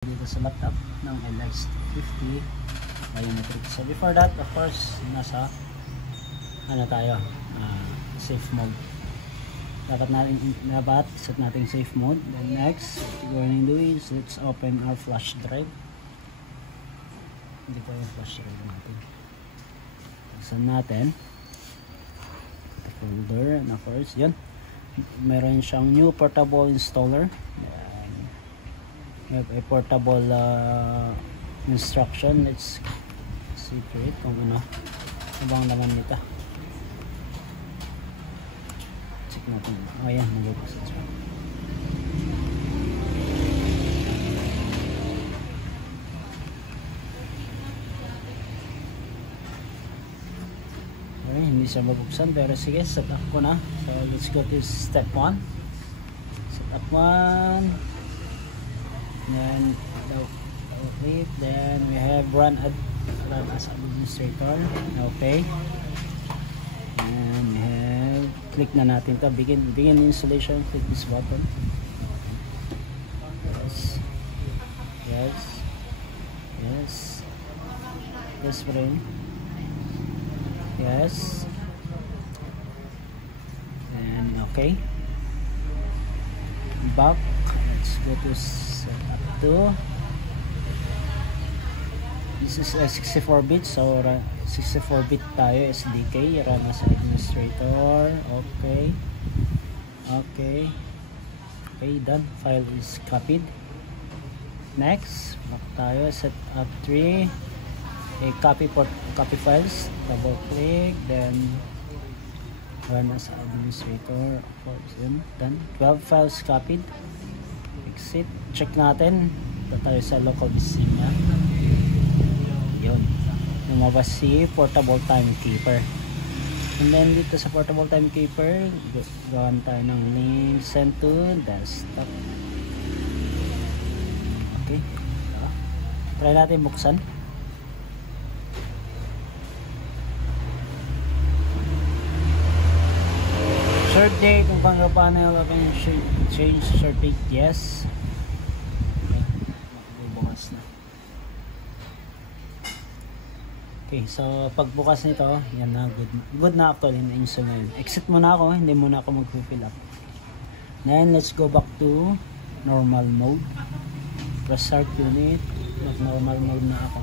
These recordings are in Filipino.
dito sa laptop ng LX50 biometric. So before that, of course, nasa ano tayo, safe mode. Dapat set natin safe mode. Then next, what we're going to do is let's open our flash drive. Hindi ko yung flash drive natin. Buksan natin the folder, and of course, yun, meron siyang new portable installer. We have a portable instruction. Let's see it kung ano bang naman nito. Check natin. Oh yan, nag-buksan siya. Okay, hindi siya mabuksan pero sige, set up ko na. So let's go to step 1. Set up 1. Then then we have run as administrator. Okay, and we have click na natin to begin installation. Click this button. Yes friend. Yes, and okay, back. Let's go to setup 2. This is a 64-bit, so 64-bit tayo, SDK, run as administrator. Okay, done. File is copied. Next, back tayo, setup 3. Copy files, double click, then run as administrator. Of course, done. 12 files copied. Exit. Check natin. Ito tayo sa local PC niya. Yun. Lumabas si portable timekeeper. And then dito sa portable timekeeper, gawan tayo ng link send to desktop. Okay. Try natin buksan. Short date, kung panel, change short date, yes. Bukas na. Okay, so pagbukas nito, yan na, good na actually na install na yun. Exit muna ako, hindi muna ako mag-fill up. Then let's go back to normal mode. Restart unit, normal mode na ako.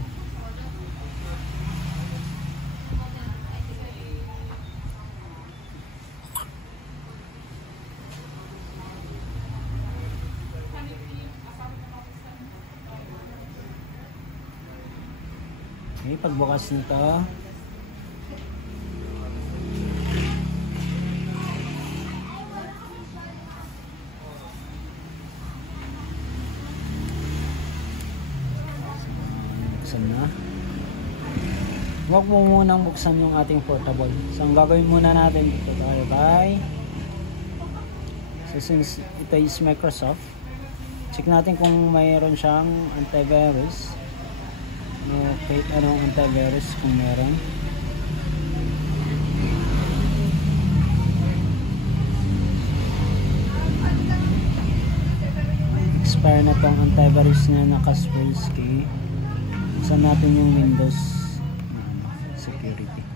Okay, pagbukas nito, buksan na. Huwag mo munang buksan yung ating portable. So ang gagawin muna natin dito tayo so since ito is Microsoft, check natin kung mayroon siyang antivirus. Okay, anong antivirus kung meron. Expire na tong antivirus na naka-Kaspersky. Buksan natin yung Windows security.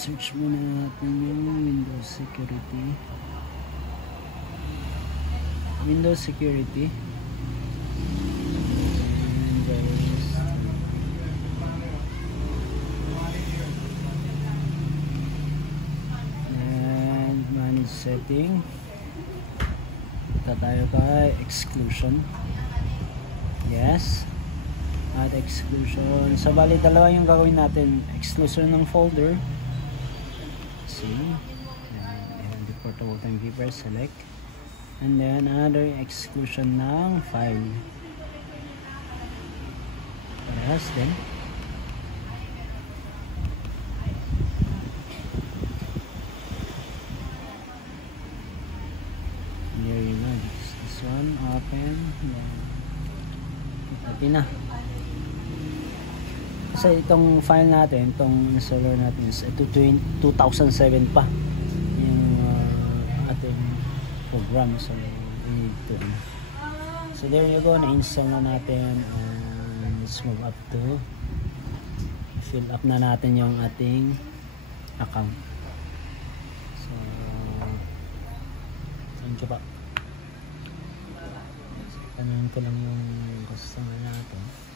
Search muna natin yung Windows Security. And manage setting. Ito tayo kay exclusion. Yes. Add exclusion. So bali dalawa yung gagawin natin. Exclusion ng folder. And the portable timekeeper, select, and then another exclusion ng file. Parehas din. There you go. open. Then na. Kasi itong file natin, itong installer natin is 2007 pa yung ating program. So we need to, so there you go, na-install na natin, and let's move up to fill up na natin yung ating account. So thank you pa. Tanungin ko lang yung customer natin.